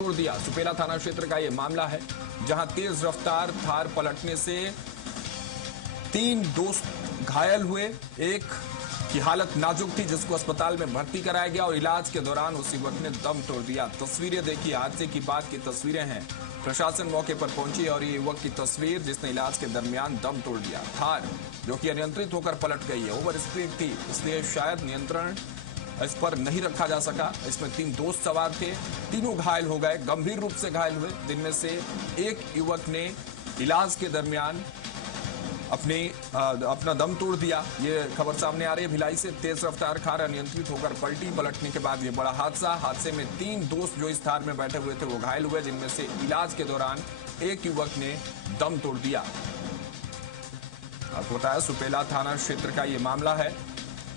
तोड़ दिया। सुपेला थाना क्षेत्र का यह मामला है, जहां तेज रफ्तार थार पलटने से 3 दोस्त घायल हुए। एक की हालत नाजुक थी, जिसको अस्पताल में भर्ती कराया गया और इलाज के दौरान उस युवक ने दम तोड़ दिया। तस्वीरें देखिए, हादसे की बाद की तस्वीरें हैं। प्रशासन मौके पर पहुंची और ये युवक की तस्वीर, जिसने इलाज के दरमियान दम तोड़ दिया। थार जो कि अनियंत्रित होकर पलट गई है, ओवर स्पीड थी, इसलिए शायद नियंत्रण इस पर नहीं रखा जा सका। इसमें 3 दोस्त सवार थे, तीनों घायल हो गए, गंभीर रूप से घायल हुए। जिनमें से एक युवक ने इलाज के दरमियान अपना दम तोड़ दिया। ये खबर सामने आ रही है। भिलाई से तेज रफ्तार कार अनियंत्रित होकर पलटी। पलटने के बाद ये बड़ा हादसे में 3 दोस्त जो इस थार में बैठे हुए थे वो घायल हुए, जिनमें से इलाज के दौरान एक युवक ने दम तोड़ दिया। आपको बताया, सुपेला थाना क्षेत्र का ये मामला है,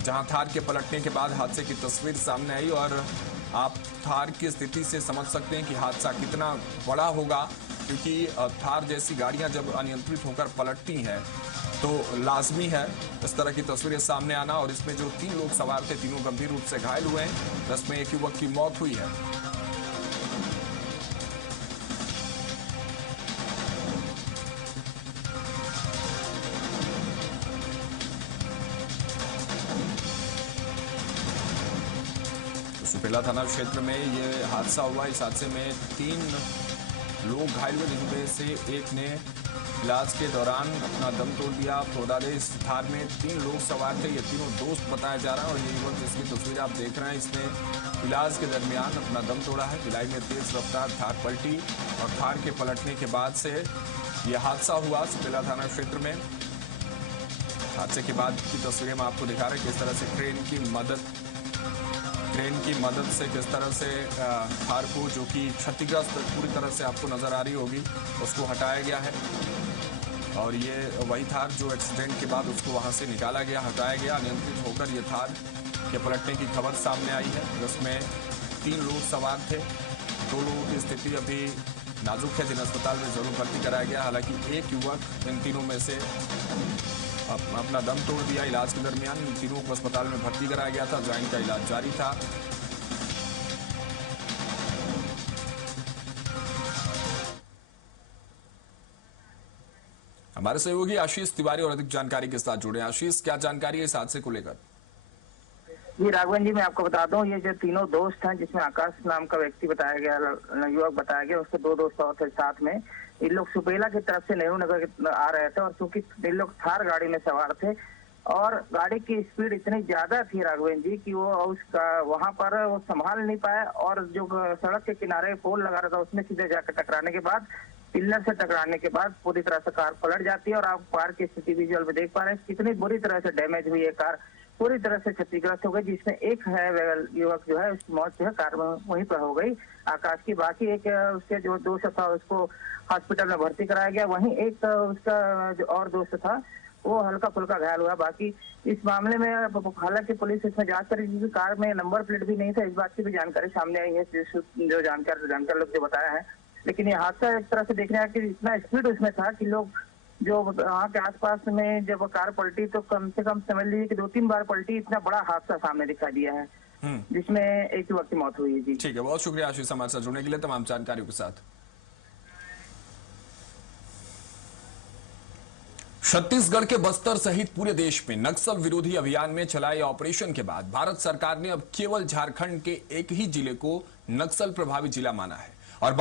जहां थार के पलटने के बाद हादसे की तस्वीर सामने आई और आप थार की स्थिति से समझ सकते हैं कि हादसा कितना बड़ा होगा, क्योंकि थार जैसी गाड़ियां जब अनियंत्रित होकर पलटती हैं तो लाजमी है इस तरह की तस्वीरें सामने आना। और इसमें जो 3 लोग सवार थे, तीनों गंभीर रूप से घायल हुए हैं, जिसमें एक युवक की मौत हुई है। सुपेला थाना क्षेत्र में ये हादसा हुआ। इस हादसे में 3 लोग घायल हुए, जिनमें से एक ने इलाज के दौरान अपना दम तोड़ दिया। बता इस थार में 3 लोग सवार थे, ये तीनों दोस्त बताया जा रहा है। और ये युवक जिसकी तस्वीर आप देख रहे हैं, इसने इलाज के दरमियान अपना दम तोड़ा है। भिलाई में तेज रफ्तार थार पलटी और थार के पलटने के बाद से ये हादसा हुआ सुपेला थाना क्षेत्र में। हादसे के बाद की तस्वीरें हम आपको दिखा रहे हैं, किस तरह से ट्रेन की मदद से किस तरह से थार को, जो कि क्षतिग्रस्त पूरी तरह से आपको नजर आ रही होगी, उसको हटाया गया है। और ये वही थार जो एक्सीडेंट के बाद उसको वहां से निकाला गया, हटाया गया। नियंत्रित होकर ये थार के पलटने की खबर सामने आई है, जिसमें 3 लोग सवार थे। 2 लोगों की स्थिति अभी नाजुक है, जिन्हें अस्पताल में जरूर भर्ती कराया गया। हालांकि एक युवक इन तीनों में से अपना दम तोड़ दिया। इलाज के दरमियान इन तीनों को अस्पताल में भर्ती कराया गया था, जहां इनका इलाज जारी था। हमारे सहयोगी आशीष तिवारी और अधिक जानकारी के साथ जुड़े। आशीष, क्या जानकारी है इस हादसे को लेकर? जी राघवन जी, मैं आपको बता दूं, ये जो तीनों दोस्त हैं, जिसमें आकाश नाम का व्यक्ति बताया गया, युवक बताया गया, उसके 2 दोस्त और थे साथ में। इन लोग सुपेला की तरफ से नेहरू नगर आ रहे थे और चूंकि इन लोग थार गाड़ी में सवार थे और गाड़ी की स्पीड इतनी ज्यादा थी राघवन जी कि वो उसका वहां पर वो संभाल नहीं पाया और जो सड़क के किनारे पोल लगा रहा था उसमें सीधे जाकर टकराने के बाद, पिलर से टकराने के बाद पूरी तरह से कार पलट जाती है। और आप कार की स्थिति विजुअल में देख पा रहे हैं कितनी बुरी तरह से डैमेज हुई है। कार पूरी तरह से क्षतिग्रस्त हो गई, जिसमें एक है युवक जो है उसकी मौत जो है कार में वहीं पर हो गई, आकाश की। बाकी एक उसके जो दोस्त था उसको हॉस्पिटल में भर्ती कराया गया। वहीं एक उसका जो और दोस्त था वो हल्का फुल्का घायल हुआ। बाकी इस मामले में हालांकि पुलिस इसमें जांच कर रही थी, कार में नंबर प्लेट भी नहीं था, इस बात की भी जानकारी सामने आई है, जो जानकार लोग जो बताया है। लेकिन ये हादसा एक तरह से देखने आया कि इतना स्पीड उसमें था कि लोग जो वहाँ के आसपास में जब कार पलटी तो कम से कम समझ लीजिए कि 2-3 बार पलटी। इतना बड़ा हादसा सामने दिखाई दिया है, जिसमें एक युवक की मौत हुई है। जी ठीक है, बहुत शुक्रिया आशीष हमारे साथ जुड़ने के लिए तमाम जानकारियों के साथ। छत्तीसगढ़ के बस्तर सहित पूरे देश में नक्सल विरोधी अभियान में चलाए ऑपरेशन के बाद भारत सरकार ने अब केवल झारखंड के एक ही जिले को नक्सल प्रभावित जिला माना है और बाकी